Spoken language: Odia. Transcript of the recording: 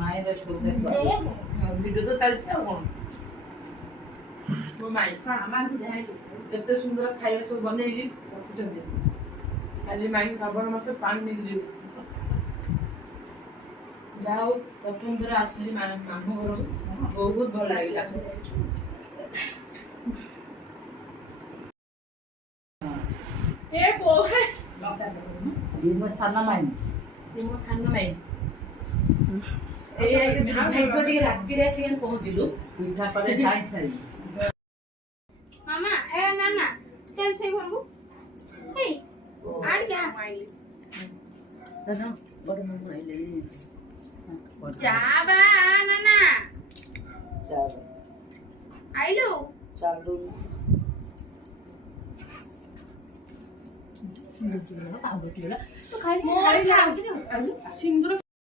ମାଇର ଭିଡ଼ିଓ ତ ଚାଲିଛି ଆଉ କ'ଣ ମୋ ମାଇଁ କେତେ ସୁନ୍ଦର ଖାଇବା ସବୁ ବନେଇକି ରଖୁଛନ୍ତି। କାଲି ମାଇଁ ଶ୍ରାବଣ ମାସ ପାଣି ନେଇକି ଯିବୁ। ଯାହା ହଉ ପ୍ରଥମ ଥର ଆସିଲି ମାମୁଁ ଘରକୁ, ବହୁତ ଭଲ ଲାଗିଲା। ଏ ବୋହେ ମୋ ସାନ ମାଇଁ ମୋ ସାନ ମାଇଁ ଏଇ ଭାଗ୍ୟ ଟିକେ ରାତିରେ ଆସିକି ପହଞ୍ଚିଲୁ। ପିଠା କଲେ ସାଇ ସାଇ ମାମା ଏ ନା ନା ଚାଲ ସେ ଘରକୁ ଏଇ ଆଡ ଯା ଦାଦା ବଡ଼ ମାମୁଁ ଆଇଲେଣି। ଯା ବା ନା ନା ଚାଲ ଆଇଲୁ ଚାଲୁ ସିନ୍ଦୁର